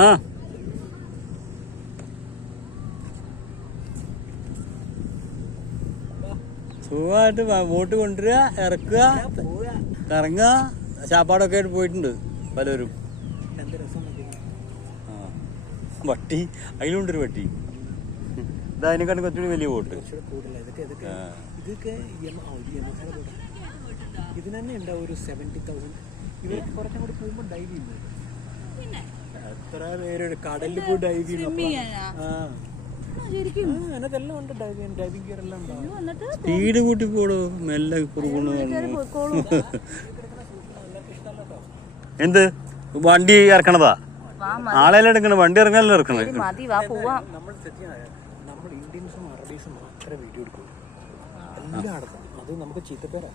ആ സുഖമായിട്ട് ബോട്ട് കൊണ്ടുവരിക, ഇറക്കുക, കറങ്ങുക. ചാപ്പാടൊക്കെ ആയിട്ട് പോയിട്ടുണ്ട് പലരും. ആ വട്ടി അതിലുണ്ടൊരു വട്ടി. ഇത് അതിനെക്കാട്ടും കുറച്ചുകൂടി വലിയ ബോട്ട്. ഇതിന് തന്നെ ഉണ്ടാവും ഒരു 70,000. ഇവർ കുറച്ചും കൂടി പോകുമ്പോൾ ഡൈവ് ചെയ്യുന്നത്. എത്ര പേര് കടലിൽ പോയി ഡൈവ് ചെയ്യുന്നു. അതിനകത്തെല്ലാം ഉണ്ട്, ഡൈവിംഗ് ഗിയർ എല്ലാം ഉണ്ടാവും. സ്പീഡ് കൂട്ടി പോടോ, മെല്ലെ എന്ത് വണ്ടി ഇറക്കണതാ? ആളെല്ലാം എടുക്കണ, വണ്ടി ഇറങ്ങാനല്ലോ ഇറക്കണത്. നമ്മൾ ഇന്ത്യൻസും അറബീസും മാത്രമേ വീഡിയോ എടുക്കൂ. എല്ലായിടത്തും അത് നമുക്ക് ചീത്തപ്പേരാ.